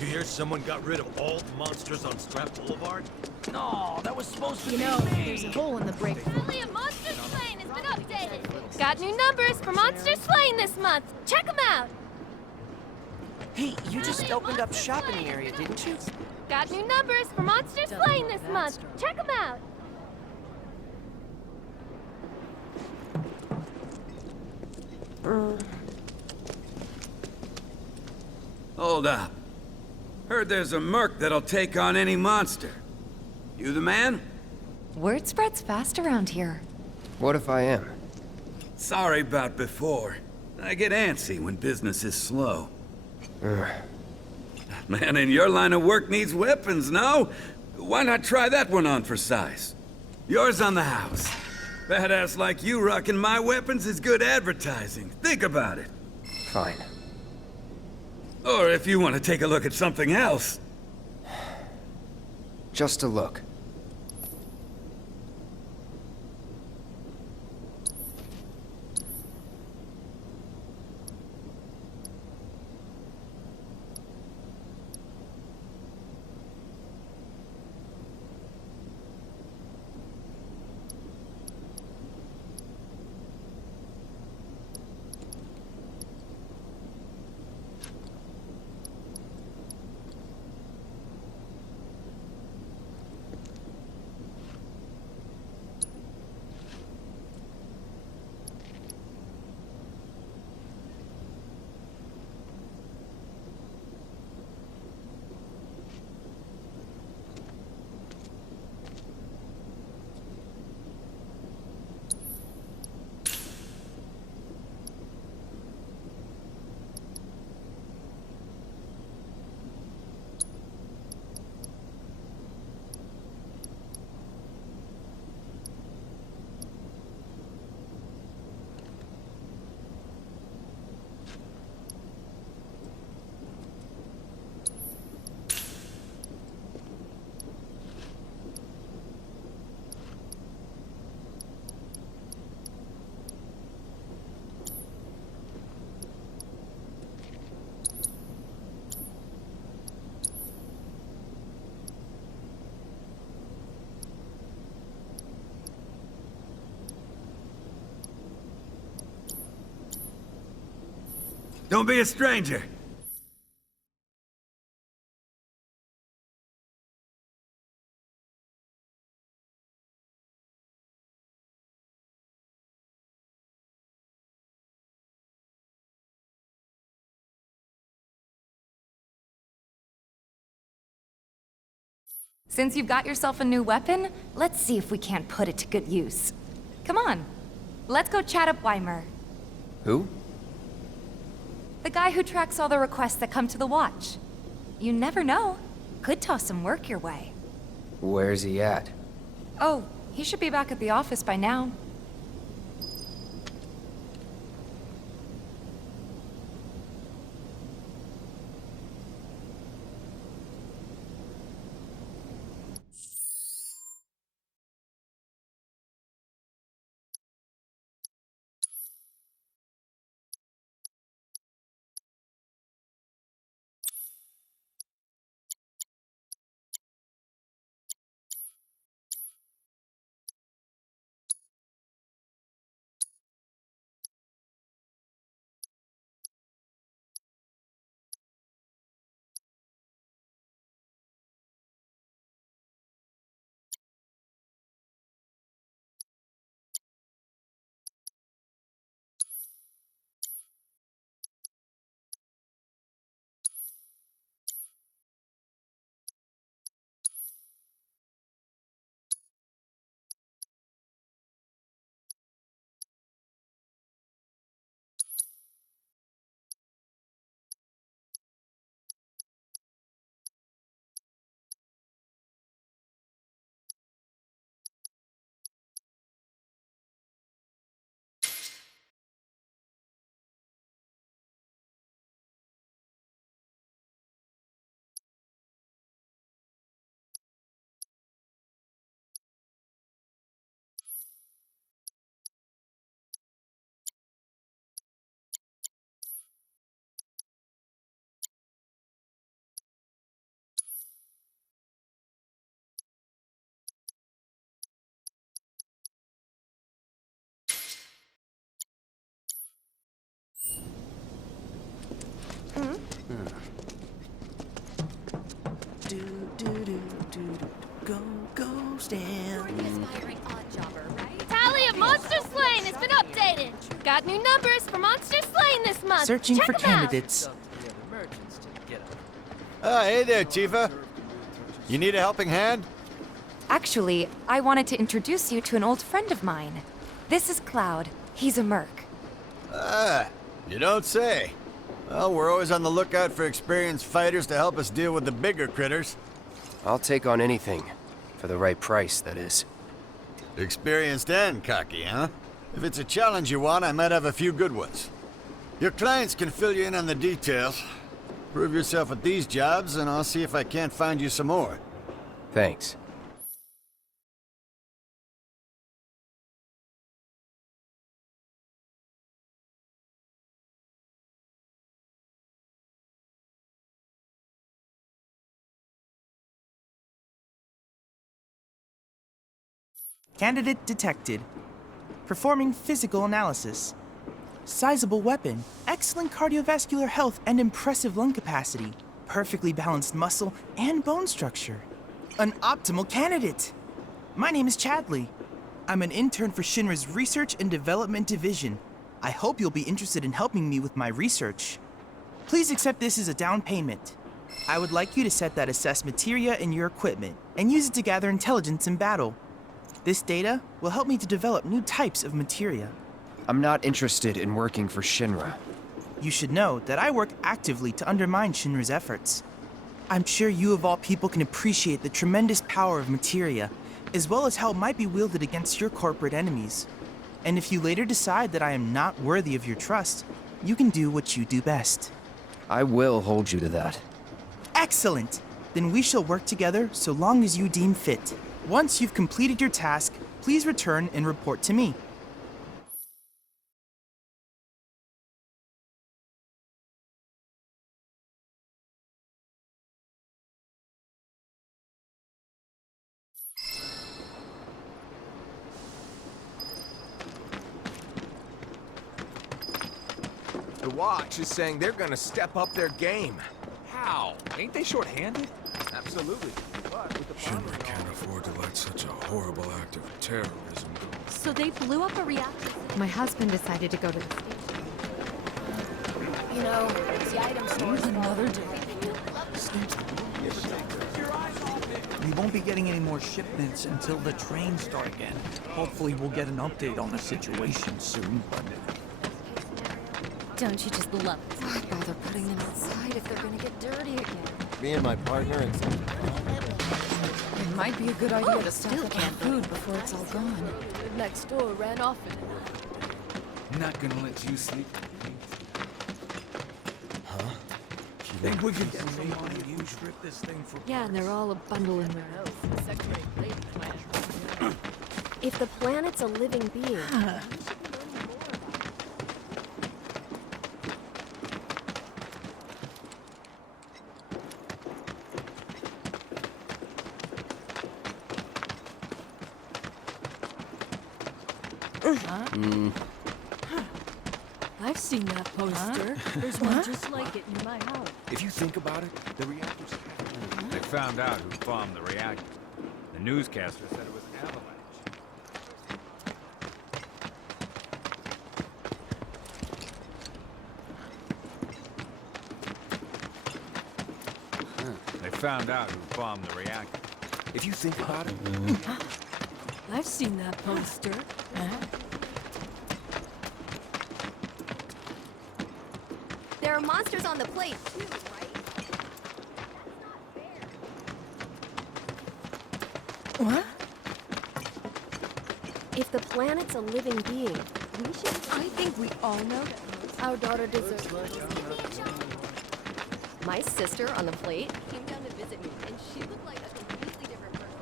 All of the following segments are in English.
You hear someone got rid of all the monsters on Scrap Boulevard? No, that was supposed to be There's a hole in the break. Only a monster slaying has been updated. Got new numbers for monster slaying this month. Check them out. Hey, you just opened up shop in the area, didn't you? Got new numbers for monster slaying this month. Check them out. Hold up. Heard there's a merc that'll take on any monster. You the man? Word spreads fast around here. What if I am? Sorry about before. I get antsy when business is slow. Man in your line of work needs weapons, no? Why not try that one on for size? Yours on the house. Badass like you rocking my weapons is good advertising. Think about it. Fine. Or if you want to take a look at something else. Just a look. Don't be a stranger. Since you've got yourself a new weapon, let's see if we can't put it to good use. Come on, let's go chat up Weimer. Who? The guy who tracks all the requests that come to the watch. You never know. Could toss some work your way. Where's he at? Oh, he should be back at the office by now. updated. Got new numbers for monster slaying this month. Searching Check for 'em out. candidates. Hey there, Tifa. You need a helping hand? Actually, I wanted to introduce you to an old friend of mine. This is Cloud. He's a merc. You don't say. Well, we're always on the lookout for experienced fighters to help us deal with the bigger critters. I'll take on anything. For the right price, that is. Experienced and cocky, huh? If it's a challenge you want, I might have a few good ones. Your clients can fill you in on the details. Prove yourself at these jobs, and I'll see if I can't find you some more. Thanks. Candidate detected. Performing physical analysis. Sizable weapon, excellent cardiovascular health and impressive lung capacity, perfectly balanced muscle and bone structure. An optimal candidate! My name is Chadley. I'm an intern for Shinra's Research and Development Division. I hope you'll be interested in helping me with my research. Please accept this as a down payment. I would like you to set that assess materia in your equipment and use it to gather intelligence in battle. This data will help me to develop new types of materia. I'm not interested in working for Shinra. You should know that I work actively to undermine Shinra's efforts. I'm sure you of all people can appreciate the tremendous power of materia, as well as how it might be wielded against your corporate enemies. And if you later decide that I am not worthy of your trust, you can do what you do best. I will hold you to that. Excellent! Then we shall work together so long as you deem fit. Once you've completed your task, please return and report to me. The Watch is saying they're gonna step up their game. How? Ain't they short-handed? Absolutely. But with the Shinra can't afford to let such a horrible act of terrorism go. So they blew up a reactor. My husband decided to go to the station. You know, the item store's another day. We won't be getting any more shipments until the trains start again. Hopefully we'll get an update on the situation soon, but... Don't you just love it? Why bother putting them outside if they're gonna get dirty again? Me and my partner and some... It might be a good idea to stock up on food before it's all gone. Next door ran off in it. Not gonna let you sleep. Think we could get some money to strip this thing for... Yeah, and they're all a bundle in their nose. If the planet's a living being... I've seen that poster. There's one just like it near my house. If you think about it, the reactor's... They found out who bombed the reactor. The newscaster said it was an avalanche. They found out who bombed the reactor. If you think about it... I've seen that poster. There are monsters on the plate, too, right? What? If the planet's a living being, we should... I think we all know that our daughter deserves... My sister on the plate came down to visit me, and she looked like a completely different person.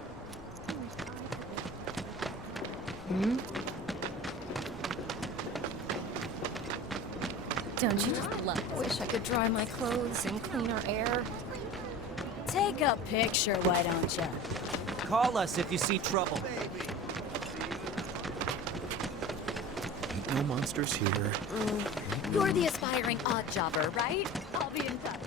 Don't you just love it? Wish I could dry my clothes and clean our air. Take a picture, why don't you? Call us if you see trouble. Ain't no monsters here. You're the aspiring odd jobber, right? I'll be in touch.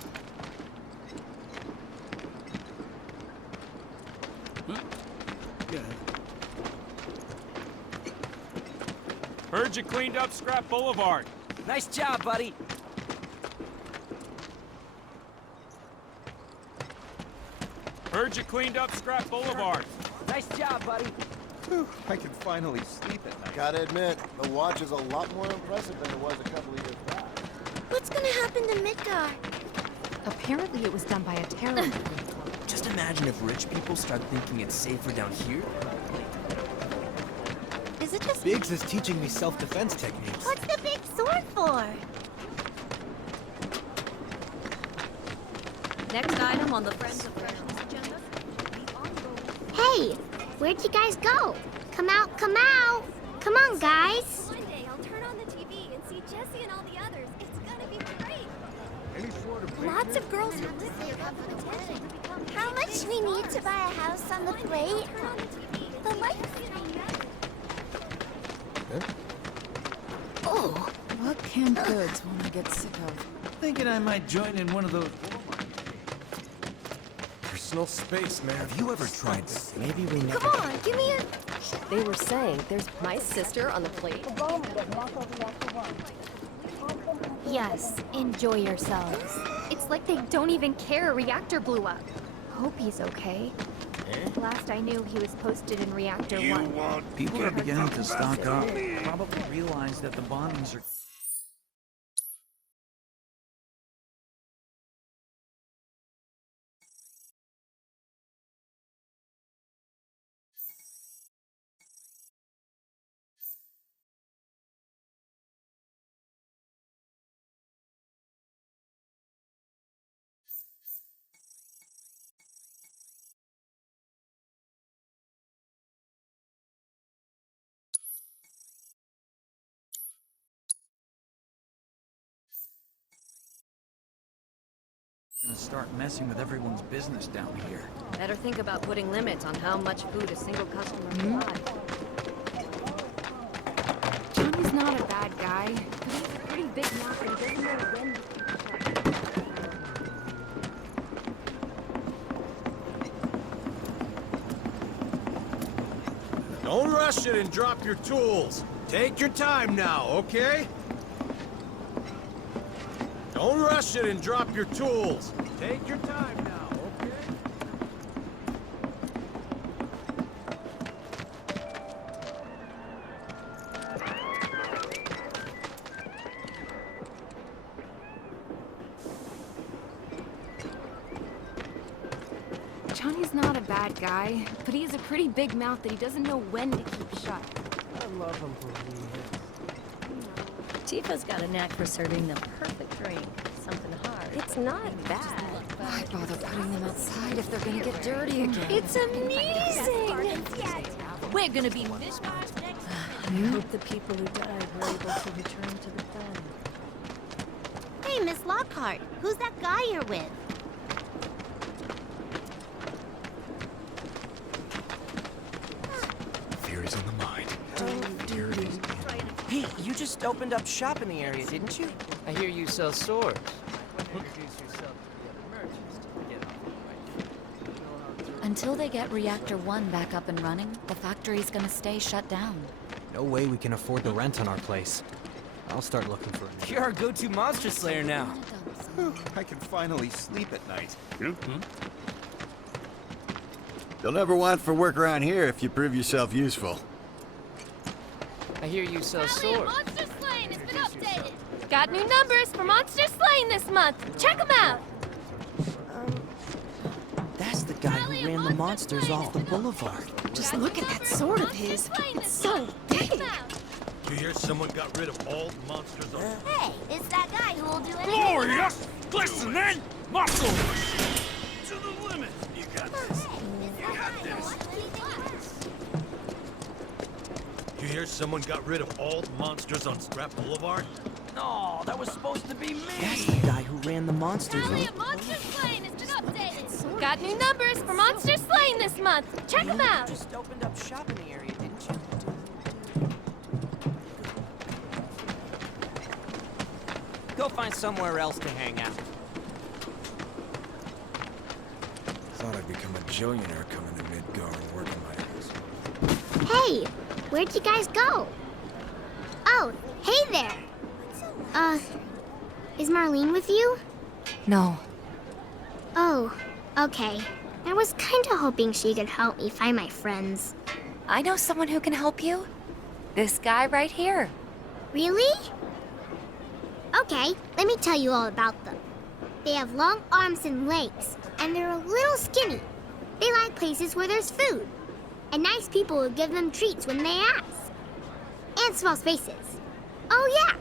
Heard Heard you cleaned up Scrap Boulevard. Nice job, buddy. Heard you cleaned up Scrap Boulevard. Nice job, buddy. Whew, I can finally sleep at night. Gotta admit, the watch is a lot more impressive than it was a couple of years back. What's gonna happen to Midgar? Apparently it was done by a terror. Just imagine if rich people start thinking it's safer down here. Is it just Biggs is teaching me self-defense techniques. What's the big sword for? Next item on the Friends of Friends agenda. Hey, where'd you guys go? Come out, come out! Come on, guys! One day I'll turn on the TV and see Jesse and all the others. It's gonna be great. Any sort of Lots of girls have to save up for the wedding. How much we need to buy a house on the plate? The lights. Oh, what canned goods will I get sick of? Thinking I might join in one of those. personal space, man. Have you ever tried this? Maybe we never. Come on, give me a... They were saying there's my sister on the plate. Yes, enjoy yourselves. It's like they don't even care a reactor blew up. Hope he's okay. Last I knew, he was posted in Reactor 1. People are beginning to stock up. Probably realize that the bombings are... gonna start messing with everyone's business down here. Better think about putting limits on how much food a single customer can buy. Johnny's not a bad guy, but he's a pretty big mouth and doesn't know when to keep shut. Don't rush it and drop your tools. Take your time now, okay? Don't rush it and drop your tools. Take your time now, okay? Johnny's not a bad guy, but he has a pretty big mouth that he doesn't know when to keep shut. I love him for who he is. Tifa's got a knack for serving the perfect drink. Something hard. It's not bad. Why bother putting them outside if they're gonna get dirty again? It's amazing! We're gonna be mishmash next. I hope the people who died were able to return to the fun. Hey, Miss Lockhart, who's that guy you're with? Theories on the mind. Hey, you just opened up shop in the area, didn't you? I hear you sell swords. Until they get Reactor 1 back up and running, the factory's gonna stay shut down. No way we can afford the rent on our place. I'll start looking for it. You're our go-to monster slayer now. Whew, I can finally sleep at night. You'll never want for work around here if you prove yourself useful. I hear you sell Tally of swords. Monster Slaying has been updated. Got new numbers for Monster Slaying this month. Check them out. That's the guy who ran the monsters off the boulevard. Just look at that sword of his. It's so big. You hear someone got rid of all the monsters on... Hey, it's that guy who will do anything. Glorious! Glistening muscle! To the limit! You got this. You got this. You hear someone got rid of all the monsters on Scrap Boulevard? No, that was supposed to be me. That's the guy who ran the monsters Tally off. of Monster Slaying has been updated. Got new numbers for Monster Slaying this month. Check them out. You just opened up shop in the area, didn't you? Go find somewhere else to hang out. Thought I'd become a billionaire coming to Midgar and working my ass. Hey, where'd you guys go? both. Hey there. Is Marlene with you? No. Oh, okay. I was kinda hoping she could help me find my friends. I know someone who can help you. This guy right here. Really? Okay, let me tell you all about them. They have long arms and legs, and they're a little skinny. They like places where there's food, and nice people will give them treats when they ask. And small spaces. Oh yeah,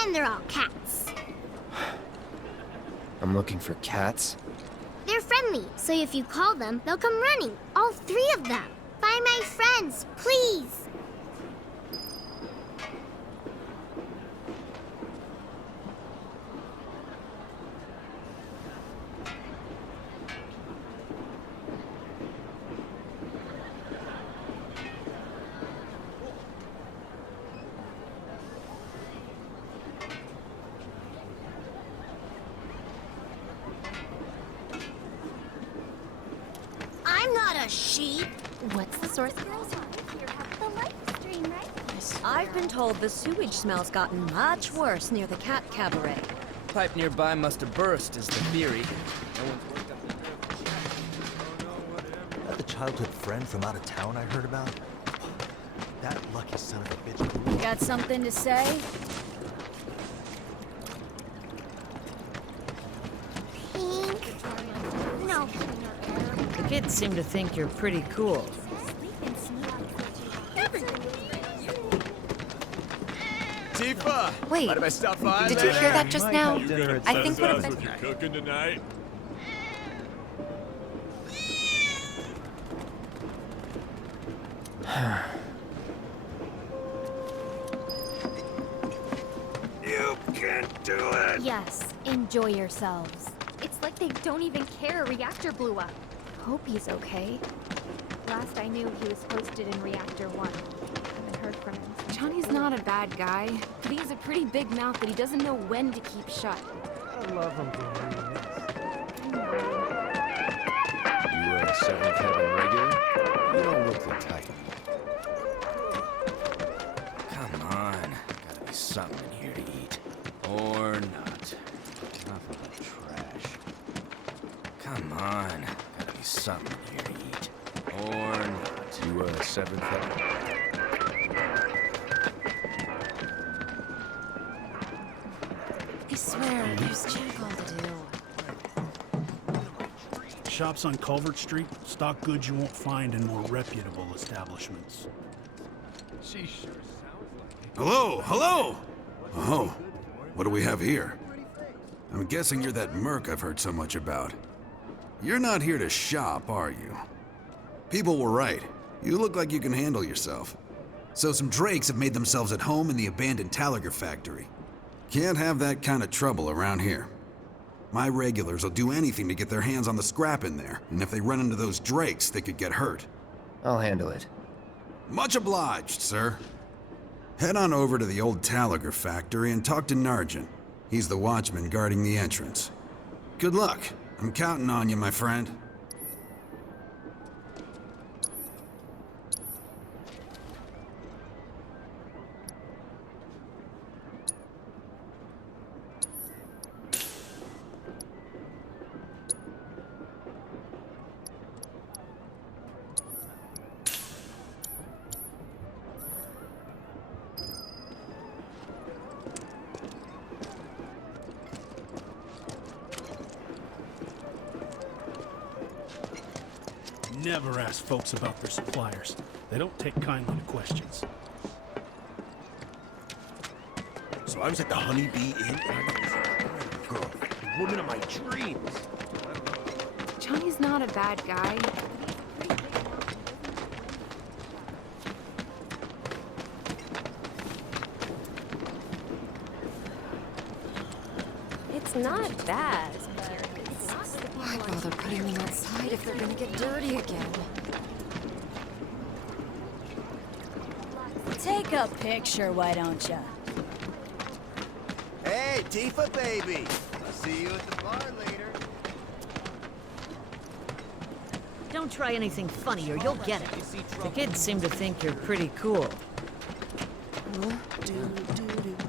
and they're all cats. I'm looking for cats. They're friendly, so if you call them, they'll come running. All 3 of them. Find my friends, please. I'm not a sheep. What's the source, girls? The light stream, right? I've been told the sewage smell's gotten much worse near the cat cabaret. Pipe nearby must have burst, is the theory. No one's worked up That the childhood friend from out of town I heard about? That lucky son of a bitch. Got something to say? Pink. No. The kids seem to think you're pretty cool. Tifa! Wait, Mind if I stop by? did you hear that just now? I think would have been... Cooking tonight? You can't do it! Yes, enjoy yourselves. It's like they don't even care a reactor blew up. Hope he's okay. Last I knew, he was posted in Reactor 1. Haven't heard from him since. Johnny's not a bad guy, but he has a pretty big mouth that he doesn't know when to keep shut. I love him for reading this. You a 7th Heaven regular? You don't look the type. Come on. Gotta be something in here to eat. Or not. Nothing but trash. Come on. Gotta be something in here to eat. Or not. You a 7th Heaven? I swear, there's check all to do. Shops on Culvert Street stock goods you won't find in more reputable establishments. She sure sounds like it. Hello, hello! Oh, what do we have here? I'm guessing you're that merc I've heard so much about. You're not here to shop, are you? People were right. You look like you can handle yourself. So some drakes have made themselves at home in the abandoned Talager factory. Can't have that kind of trouble around here. My regulars will do anything to get their hands on the scrap in there, and if they run into those drakes, they could get hurt. I'll handle it. Much obliged, sir. Head on over to the old Talager factory and talk to Narjan. He's the watchman guarding the entrance. Good luck. I'm counting on you, my friend. Never ask folks about their suppliers. They don't take kindly to questions. So I was at the Honeybee Inn and I met this girl, the woman of my dreams. Johnny's not a bad guy. It's not bad, but why bother putting them outside if they're gonna get dirty again? Take a picture, why don't ya? Hey, Tifa, baby. I'll see you at the bar later. Don't try anything funny or you'll get it. The kids seem to think you're pretty cool.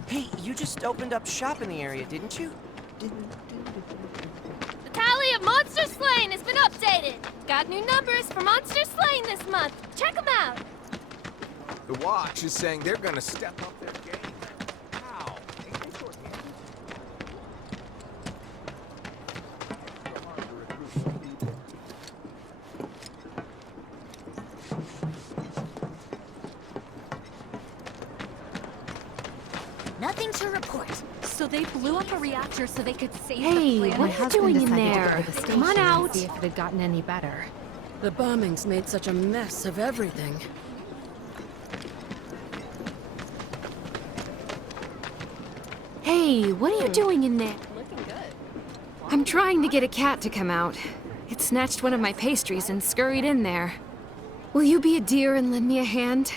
Hey, you just opened up shop in the area, didn't you? The tally of monster slain has been updated. Got new numbers for monster slain this month. Check them out. The Watch is saying they're gonna step up their game. How? Ain't they short-handed? Nothing to report. So they blew up a reactor so they could save Hey, the planet? what are you doing in there? Come on out. See if it had gotten any better. The bombings made such a mess of everything. Hey, what are you doing in there? Looking good. I'm trying to get a cat to come out. It snatched one of my pastries and scurried in there. Will you be a dear and lend me a hand?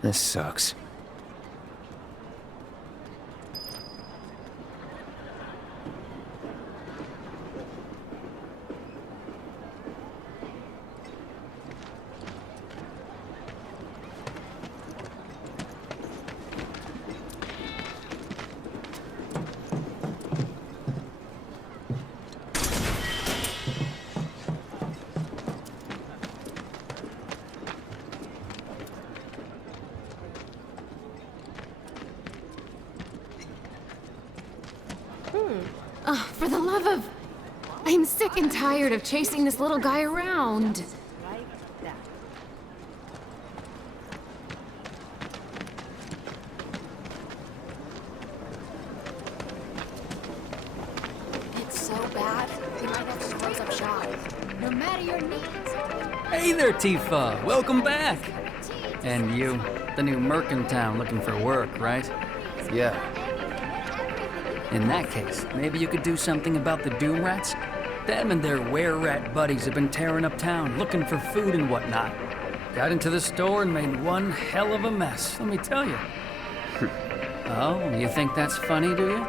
This sucks. For the love of... I'm sick and tired of chasing this little guy around. It's so bad, we might have to close up shop. No matter your needs. Hey there, Tifa. Welcome back. And you, the new merc in town looking for work, right? Yeah. In that case, maybe you could do something about the Doom Rats? Them and their were-rat buddies have been tearing up town, looking for food and whatnot. Got into the store and made one hell of a mess, let me tell you. Oh, you think that's funny, do you?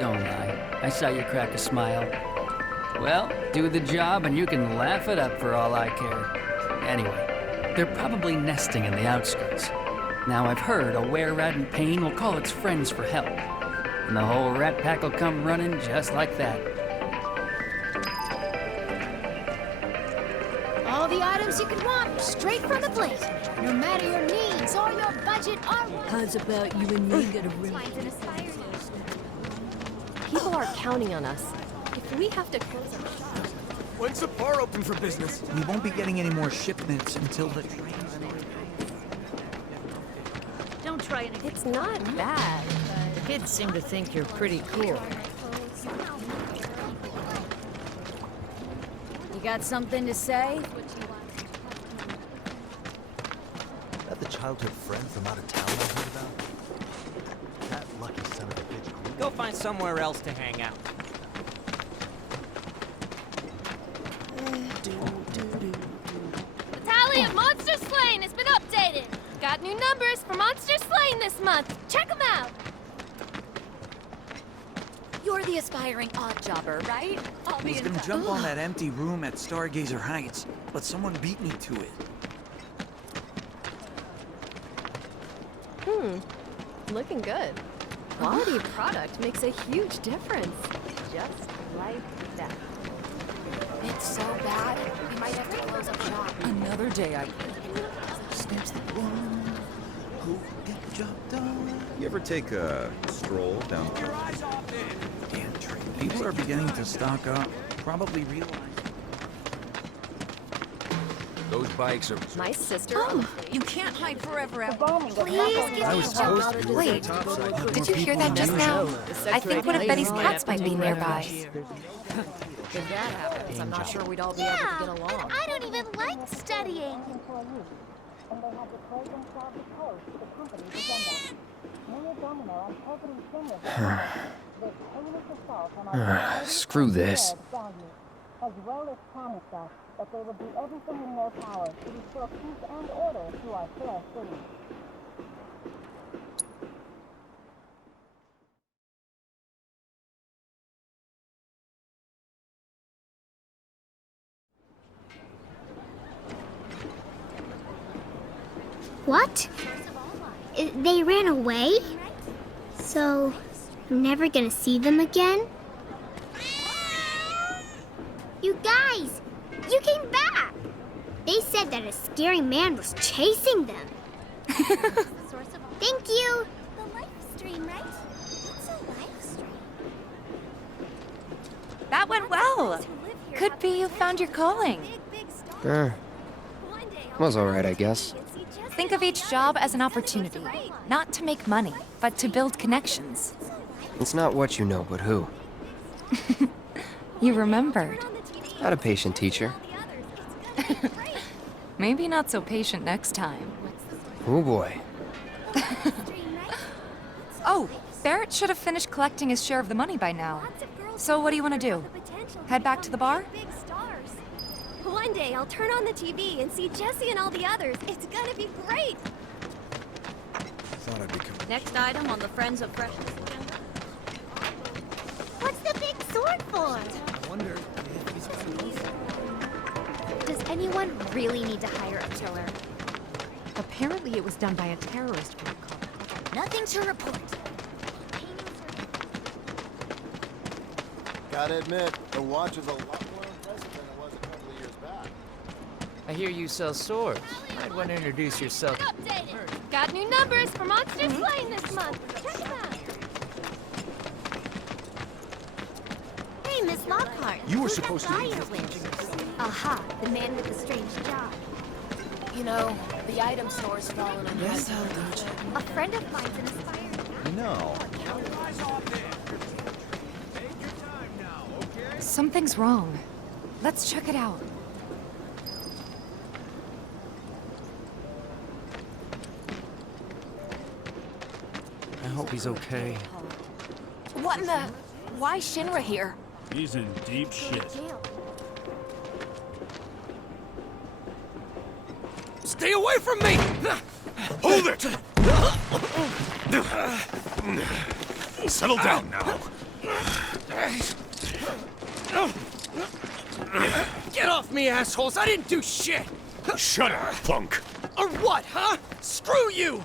Don't lie. I saw you crack a smile. Well, do the job and you can laugh it up for all I care. Anyway, they're probably nesting in the outskirts. Now I've heard a were-rat in pain will call its friends for help. And the whole rat pack will come running just like that. All the items you could want, straight from the plate. No matter your needs or your budget or what. How's about you and me get a rim? People are counting on us. If we have to close our shop... When's the bar open for business? We won't be getting any more shipments until the train starts. Don't try anything. It's not bad, but... The kids seem to think you're pretty cool. You got something to say? That the childhood friend from out of town I heard about? That lucky son of a bitch. Go find somewhere else to hang out. The tally of monster slain has been updated. Got new numbers for monster slain this month. Check them out. You're the aspiring odd jobber, right? I'll I be was in gonna touch. jump on that empty room at Stargazer Heights, but someone beat me to it. Looking good. Quality of product makes a huge difference. Just like that. It's so bad, we might have to close up shop. Another day I... Snaps the one who get the job done. You ever take a stroll down? Pantry. People are beginning to stock up. Probably realize... Those bikes are... My sister... You can't hide forever at Please I was supposed to. Wait, did you hear that just now? I think one of Betty's cats might be nearby. If that happens, I'm not sure we'd all be able to get along. I don't even like studying. and they have declared themselves opposed to the company's agenda. Mayor Domino and President Finley this heinous assault on our Screw this. values, as well as promised us that they will do everything in their power to restore peace and order to our fair city. What? They ran away? So, I'm never gonna see them again? You guys! You came back! They said that a scary man was chasing them. Thank you! The live stream, right? What's a live stream? That went well. Could be you found your calling. Was alright, I guess. Think of each job as an opportunity, not to make money, but to build connections. It's not what you know, but who. You remembered. Not a patient teacher. Maybe not so patient next time. Oh boy. Oh, Barrett should have finished collecting his share of the money by now. So what do you want to do? Head back to the bar? One day I'll turn on the TV and see Jesse and all the others. It's gonna be great! Thought I'd become... Next item on the Friends of Freshness agenda. What's the big sword for? I wonder if he's gonna... Does anyone really need to hire a killer? Apparently it was done by a terrorist group called... Nothing to report. Gotta admit, the watch is a lot more impressive than it was a couple of years back. I hear you sell swords. Might want to introduce yourself. Got new numbers for Monsters Flying this month. Check them out. Hey, Miss Lockhart. You were who's supposed that to guy you're with? Aha, the man with the strange job. You know, the item store's fallen on Yes, hard I'll times. A friend of mine's an aspiring. No. Something's wrong. Let's check it out. I hope he's okay. What in the... Why Shinra here? He's in deep shit. Stay away from me! Hold it! Settle down now. Get off me, assholes! I didn't do shit! Shut up, punk! Or what, huh? Screw you!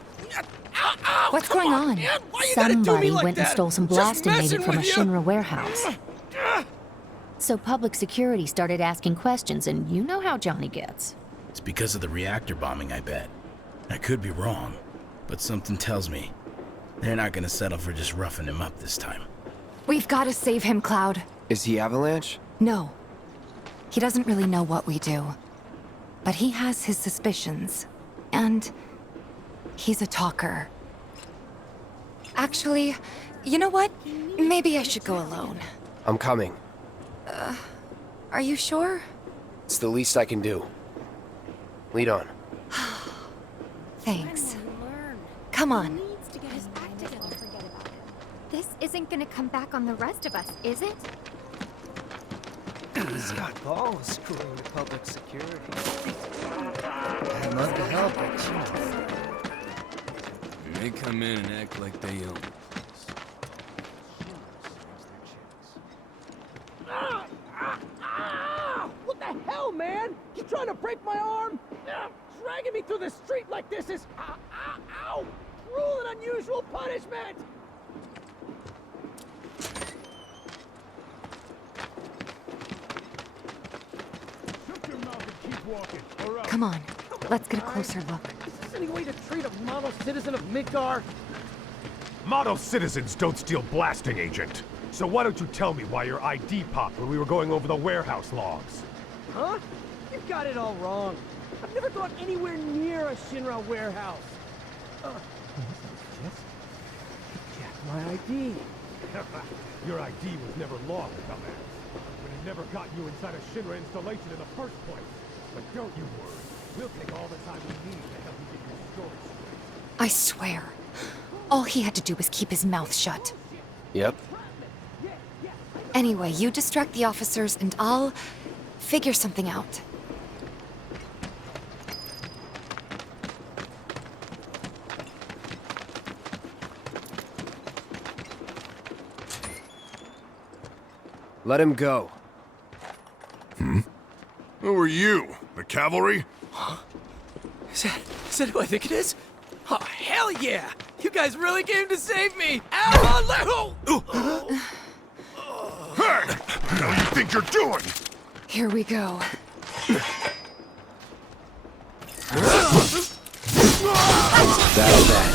Ow, ow, What's come going on, on? man. Why you gotta do me Somebody like went and that? stole some Just blasting messing native from a with you. Shinra warehouse. So public security started asking questions, and you know how Johnny gets. It's because of the reactor bombing, I bet. I could be wrong, but something tells me they're not gonna settle for just roughing him up this time. We've got to save him, Cloud. Is he Avalanche? No. He doesn't really know what we do. But he has his suspicions. And he's a talker. Actually, you know what? Maybe I should go alone. I'm coming. Are you sure? It's the least I can do. Lead on. Thanks. Come on. This isn't gonna come back on the rest of us, is it? He's got balls screwing the public security. I'd love to help, but you know. They come in and act like they own it. What the hell, man? You trying to break my arm? Dragging me through the street like this is... Ow! Cruel and unusual punishment! Come on. Let's get a closer look. Is this any way to treat a model citizen of Midgar? Model citizens don't steal blasting agent. So why don't you tell me why your ID popped when we were going over the warehouse logs? Huh? You've got it all wrong. I've never gone anywhere near a Shinra warehouse. Check my ID. Your ID was never lost, dumbass. But it never got you inside a Shinra installation in the first place. But don't you worry. We'll take all the time we need to help you I swear. All he had to do was keep his mouth shut. Yep. Anyway, you distract the officers and I'll figure something out. Let him go. Who are you? The cavalry? Huh? Is that who I think it is? Oh, hell yeah! You guys really came to save me! Ow! Hey! What do you think you're doing? Here we go. That's that.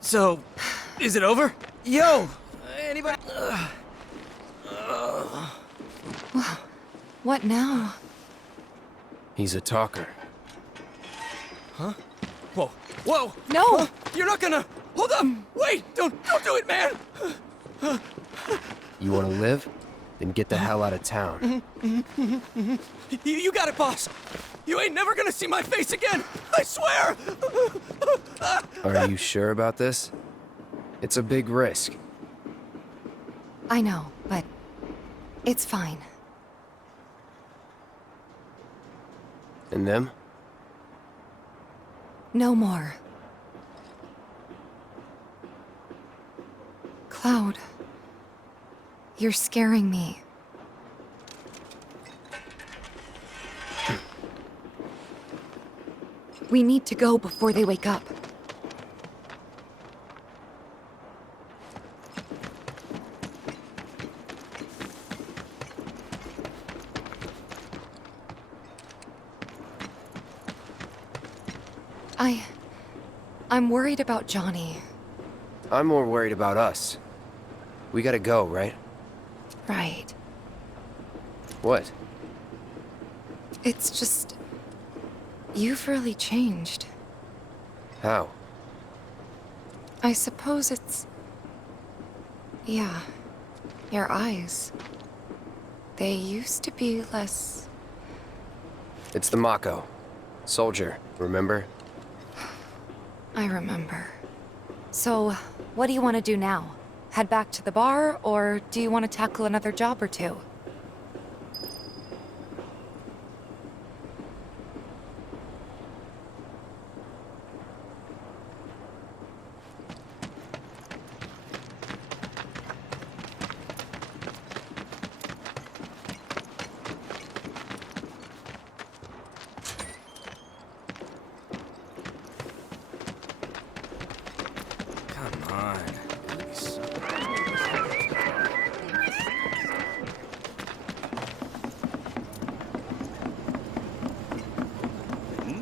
So, is it over? Yo! Anybody? What now? He's a talker. Huh? Whoa! Whoa! No! Huh? You're not gonna... Hold up! Wait! Don't do it, man! You want to live? Then get the hell out of town. You got it, boss! You ain't never gonna see my face again! I swear! Are you sure about this? It's a big risk. I know, but it's fine. And them? No more. Cloud, you're scaring me. We need to go before they wake up. I'm worried about Johnny. I'm more worried about us. We gotta go, right? Right. What? It's just... you've really changed. How? I suppose it's... yeah. Your eyes. They used to be less... It's the Mako. Soldier, remember? I remember. So, what do you want to do now? Head back to the bar, or do you want to tackle another job or two?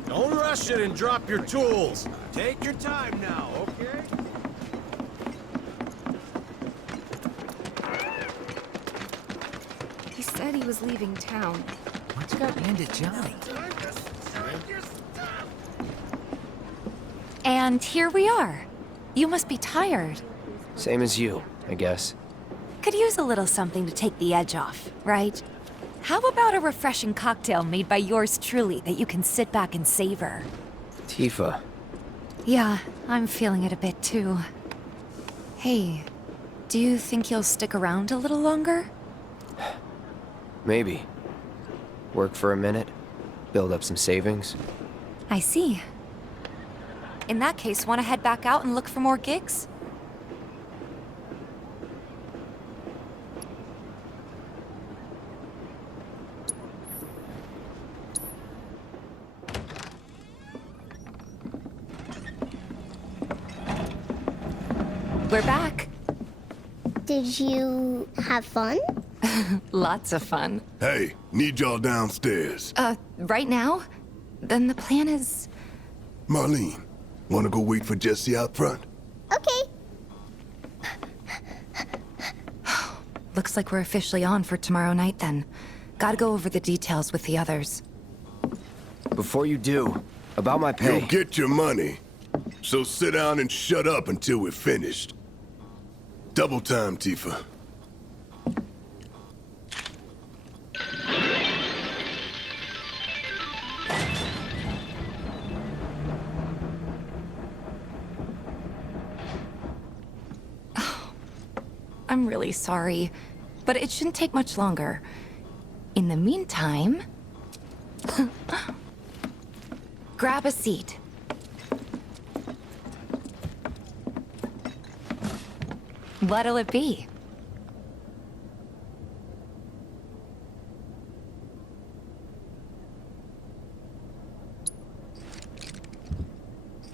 Don't rush it and drop your tools. Take your time now, okay? He said he was leaving town. What's got into Johnny? And here we are. You must be tired. Same as you, I guess. Could use a little something to take the edge off, right? How about a refreshing cocktail made by yours truly that you can sit back and savor? Tifa. Yeah, I'm feeling it a bit too. Hey, do you think you'll stick around a little longer? Maybe. Work for a minute, build up some savings. I see. In that case, want to head back out and look for more gigs? We're back. Did you have fun? Lots of fun. Hey, need y'all downstairs. Right now? Then the plan is... Marlene, wanna go wait for Jesse out front? Okay. Looks like we're officially on for tomorrow night then. Gotta go over the details with the others. Before you do, about my pay. You'll get your money. So sit down and shut up until we're finished. Double time, Tifa. I'm really sorry, but it shouldn't take much longer. In the meantime... grab a seat. What'll it be?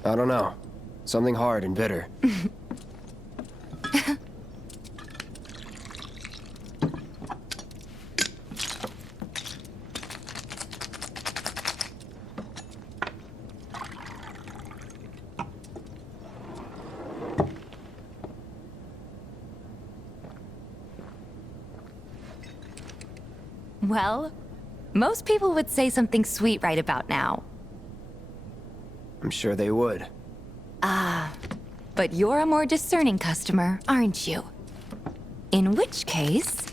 I don't know. Something hard and bitter. Well, most people would say something sweet right about now. I'm sure they would. Ah, but you're a more discerning customer, aren't you? In which case...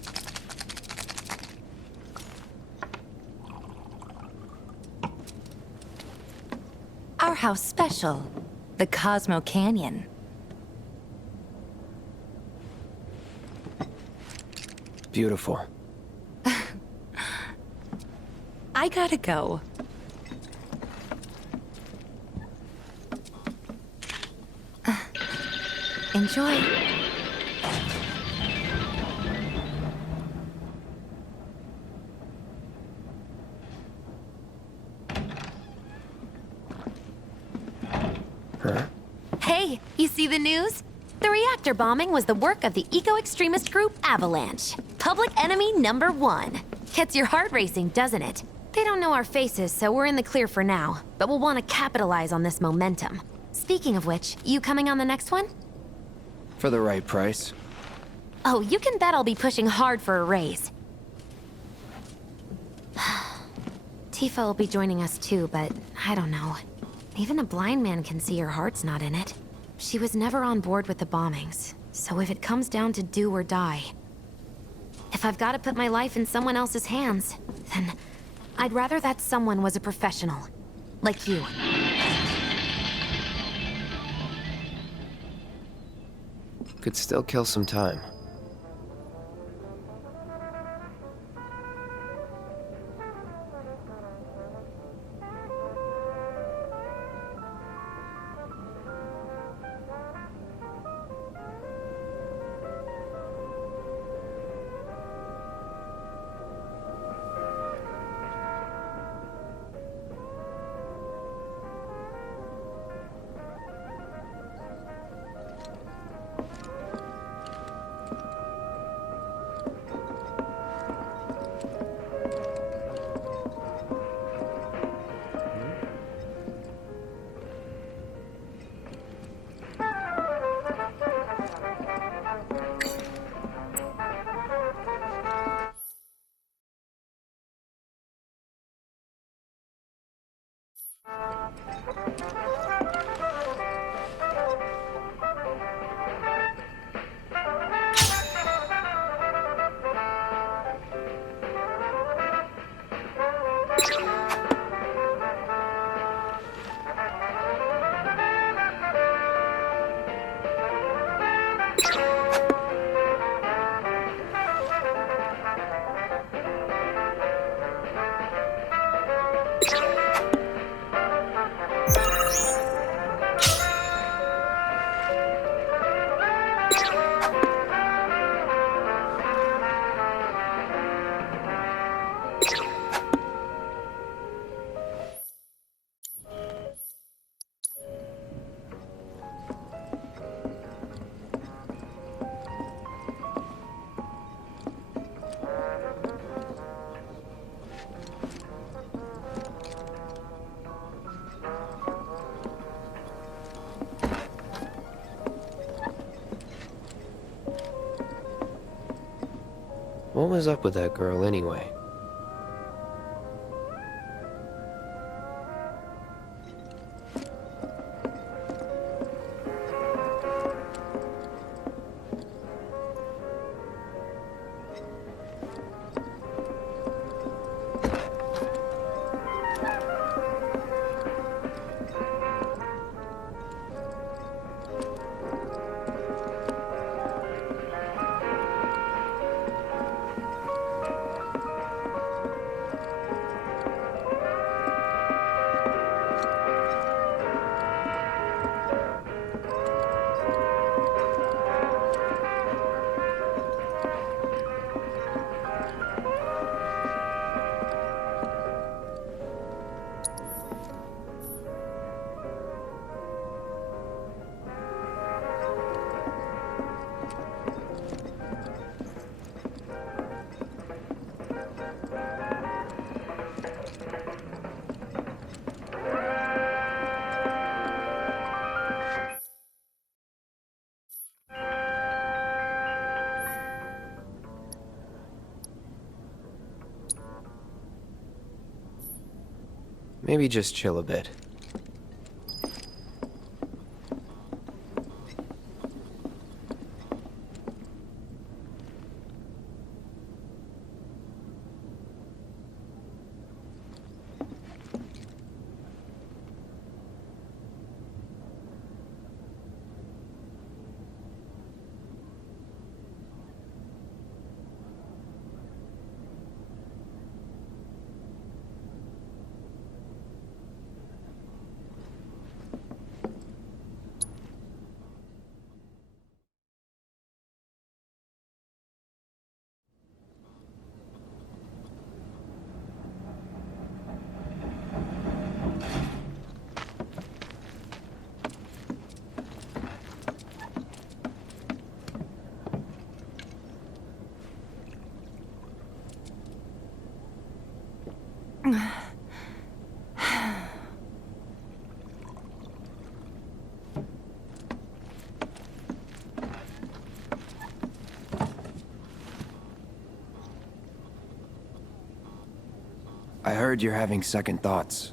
our house special, the Cosmo Canyon. Beautiful. I gotta go. Enjoy. Huh? Hey, you see the news? The reactor bombing was the work of the eco-extremist group Avalanche. Public enemy #1. Gets your heart racing, doesn't it? They don't know our faces, so we're in the clear for now. But we'll want to capitalize on this momentum. Speaking of which, you coming on the next one? For the right price. Oh, you can bet I'll be pushing hard for a raise. Tifa will be joining us too, but I don't know. Even a blind man can see her heart's not in it. She was never on board with the bombings, so if it comes down to do or die... if I've got to put my life in someone else's hands, then I'd rather that someone was a professional. Like you. Could still kill some time. What was up with that girl anyway? Maybe just chill a bit. I heard you're having second thoughts.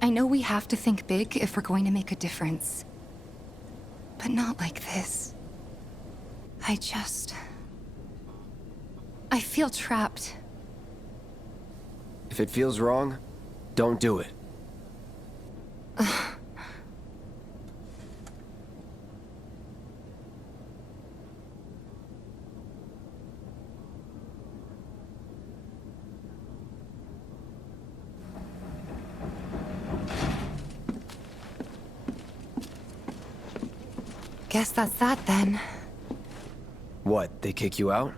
I know we have to think big if we're going to make a difference. But not like this. I feel trapped. If it feels wrong, don't do it. Guess that's that then. What, they kick you out?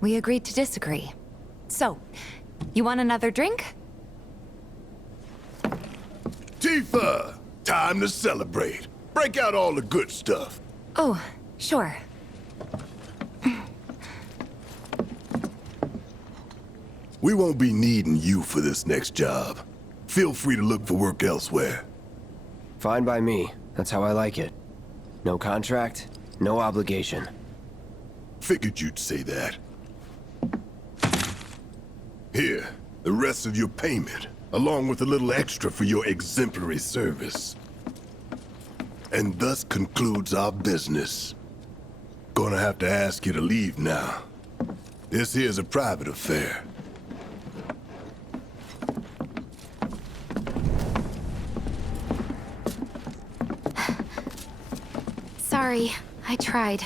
We agreed to disagree. So, you want another drink? Tifa! Time to celebrate. Break out all the good stuff. Oh, sure. We won't be needing you for this next job. Feel free to look for work elsewhere. Fine by me. That's how I like it. No contract, no obligation. Figured you'd say that. Here, the rest of your payment, along with a little extra for your exemplary service. And thus concludes our business. Gonna have to ask you to leave now. This here's a private affair. Sorry, I tried.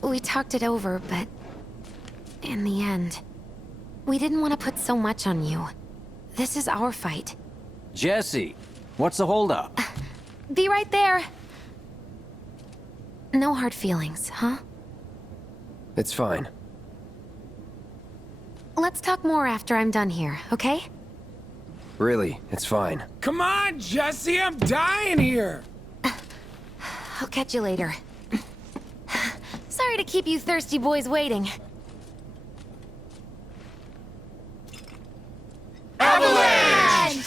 We talked it over, but... in the end, we didn't want to put so much on you. This is our fight. Jesse, what's the holdup? Be right there! No hard feelings, huh? It's fine. Let's talk more after I'm done here, okay? Really, it's fine. Come on, Jesse, I'm dying here! I'll catch you later. Sorry to keep you thirsty boys waiting. Avalanche!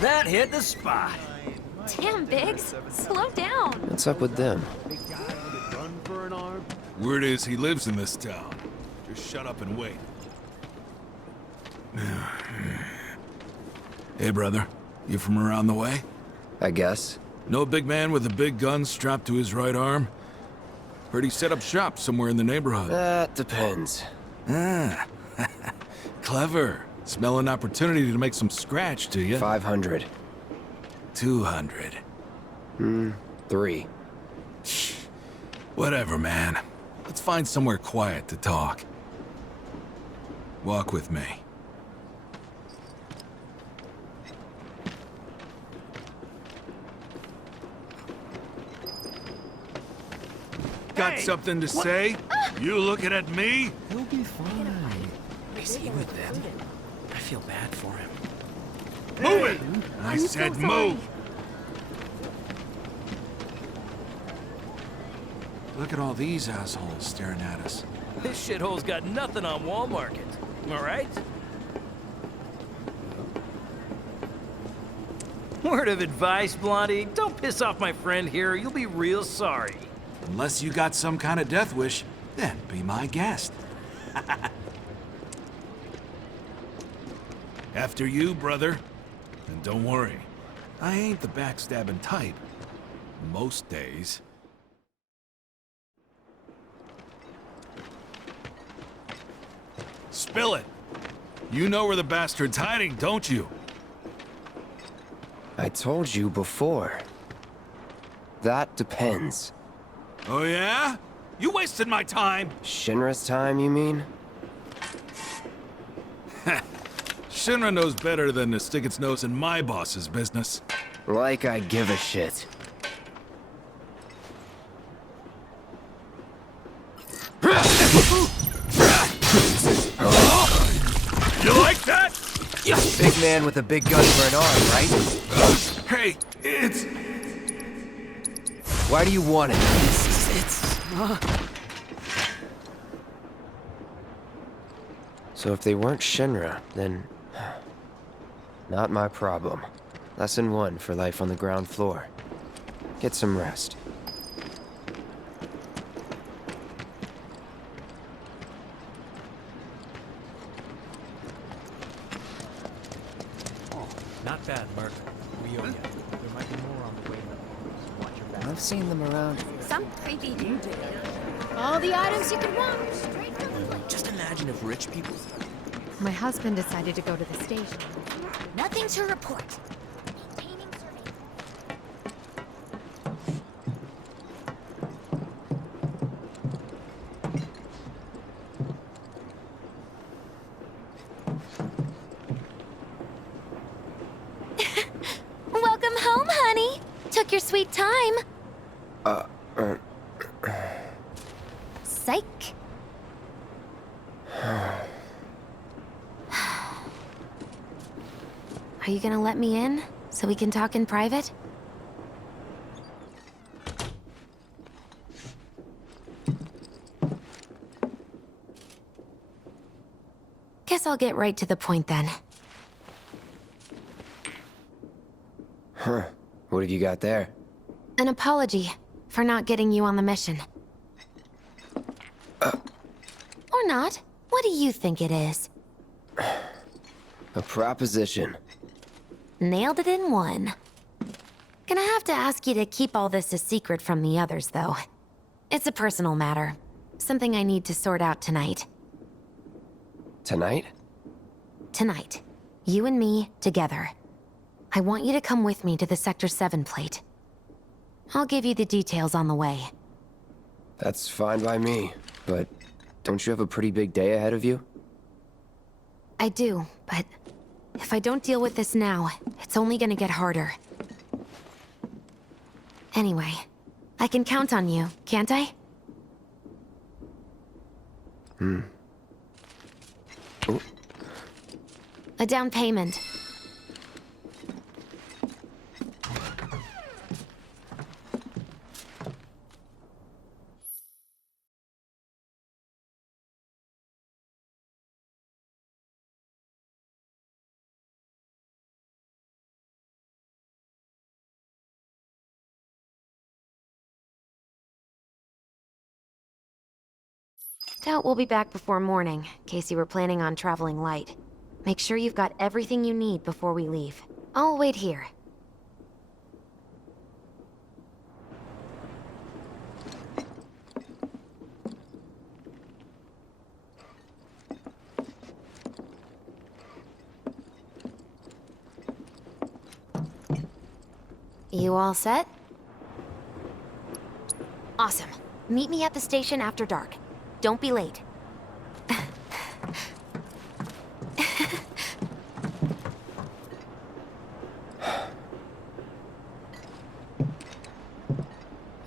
That hit the spot. Damn, Biggs. Slow down. What's up with them? Word is he lives in this town. Just shut up and wait. Hey, brother. You from around the way? I guess. Know a big man with a big gun strapped to his right arm? Heard he set up shop somewhere in the neighborhood. That depends. Ah. Clever. Smell an opportunity to make some scratch, do you? 500. 200. 3. Whatever, man. Let's find somewhere quiet to talk. Walk with me. Got something to say? You looking at me? He'll be fine. Is he with them? I feel bad for him. Move it! I said move! Look at all these assholes staring at us. This shithole's got nothing on Wall Market. All right? Word of advice, Blondie. Don't piss off my friend here. You'll be real sorry. Unless you got some kind of death wish, then be my guest. After you, brother. And don't worry, I ain't the backstabbing type. Most days. Spill it! You know where the bastard's hiding, don't you? I told you before. That depends. Oh yeah? You wasted my time! Shinra's time, you mean? Shinra knows better than to stick its nose in my boss's business. Like I give a shit. You like that? Big man with a big gun for an arm, right? Hey, it's... Why do you want it? So if they weren't Shinra, then... Not my problem. Lesson 1 for life on the ground floor. Get some rest. Not bad, Merc. We owe you. There might be more on the way. Watch your back. I've seen them around. Some creepy dude. All the items you could want. Straight from the place. Just imagine if rich people... My husband decided to go to the station. Nothing to report. Welcome home, honey. Took your sweet time. Psych. Are you gonna let me in, so we can talk in private? Guess I'll get right to the point then. Huh. What have you got there? An apology for not getting you on the mission. Or not. What do you think it is? A proposition. Nailed it in one. Gonna have to ask you to keep all this a secret from the others, though. It's a personal matter. Something I need to sort out tonight. Tonight? Tonight. You and me, together. I want you to come with me to the Sector 7 plate. I'll give you the details on the way. That's fine by me, but don't you have a pretty big day ahead of you? I do, but if I don't deal with this now, it's only gonna get harder. Anyway, I can count on you, can't I? Oh. A down payment. Doubt we'll be back before morning, in case you were planning on traveling light. Make sure you've got everything you need before we leave. I'll wait here. You all set? Awesome. Meet me at the station after dark. Don't be late.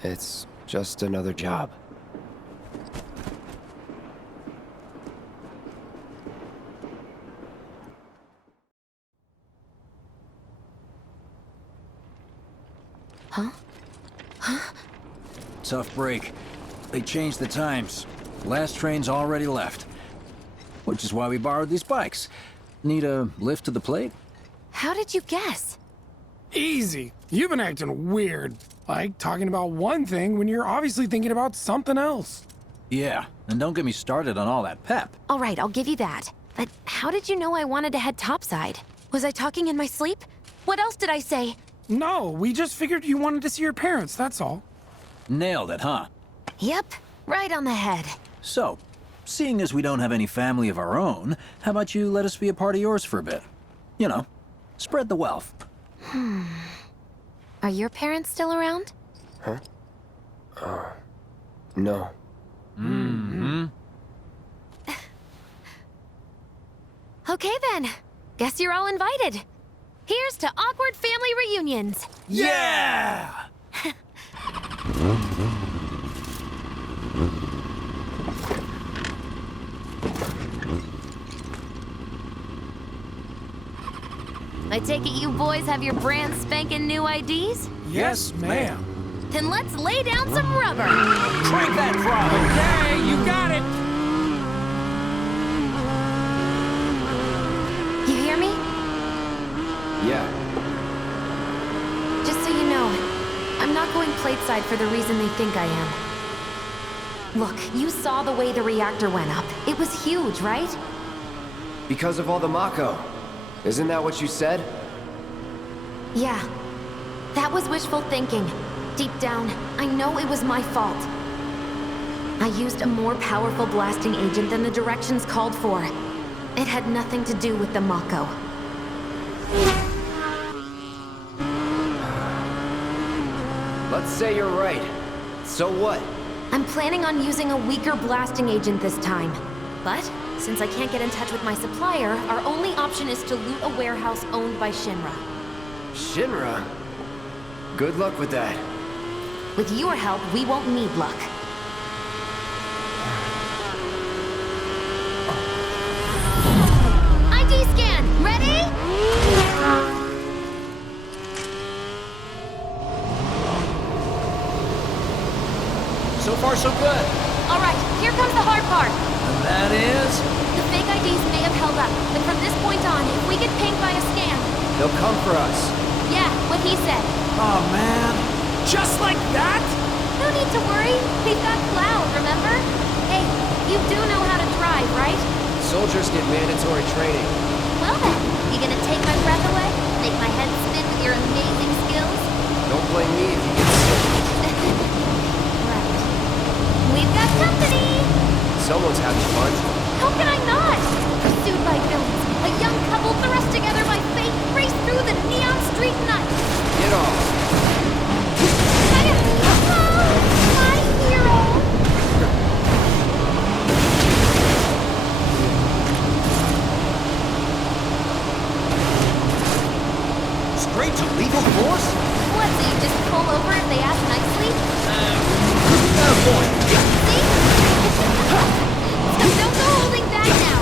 It's just another job. Huh? Tough break. They changed the times. Last train's already left. Which is why we borrowed these bikes. Need a lift to the plate? How did you guess? Easy. You've been acting weird. Like talking about one thing when you're obviously thinking about something else. Yeah, and don't get me started on all that pep. All right, I'll give you that. But how did you know I wanted to head topside? Was I talking in my sleep? What else did I say? No, we just figured you wanted to see your parents, that's all. Nailed it, huh? Yep, right on the head. So, seeing as we don't have any family of our own, how about you let us be a part of yours for a bit? You know, spread the wealth. Are your parents still around? Huh? No. Mm-hmm. Okay then. Guess you're all invited. Here's to awkward family reunions. Yeah! I take it you boys have your brand spanking new IDs? Yes, ma'am. Then let's lay down some rubber. Crank that frog! Okay, you got it. You hear me? Yeah. Just so you know, I'm not going plateside for the reason they think I am. Look, you saw the way the reactor went up. It was huge, right? Because of all the Mako. Isn't that what you said? Yeah. That was wishful thinking. Deep down, I know it was my fault. I used a more powerful blasting agent than the directions called for. It had nothing to do with the Mako. Let's say you're right. So what? I'm planning on using a weaker blasting agent this time. But, since I can't get in touch with my supplier, our only option is to loot a warehouse owned by Shinra. Shinra? Good luck with that. With your help, we won't need luck. ID scan! Ready? So far, so good. Alright, here comes the hard part. And that is... The fake IDs may have held up, but from this point on, if we get pinged by a scan... They'll come for us. Yeah, what he said. Oh, man. Just like that? No need to worry. We've got Cloud, remember? Hey, you do know how to drive, right? Soldiers get mandatory training. Well then, you gonna take my breath away? Make my head spin with your amazing skills? Don't blame me if you get sick. Right. We've got company! Someone's having fun. How can I not? Pursued by villains, a young couple thrust together by fate race through the neon street night. Get off. My hero! Straight to lethal force? What, so you just pull over if they ask nicely? Point. See? So don't go holding back now.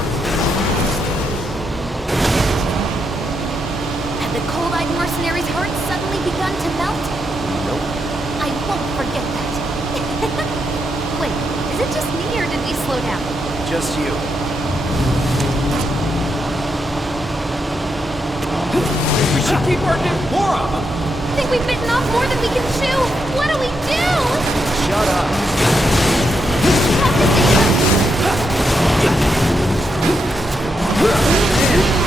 Have the cold-eyed mercenaries' hearts suddenly begun to melt? Nope. I won't forget that. Wait, is it just me or did we slow down? Just you. We should keep working. More of them. Think we've bitten off more than we can chew. What do we do? Shut up. We have to save them.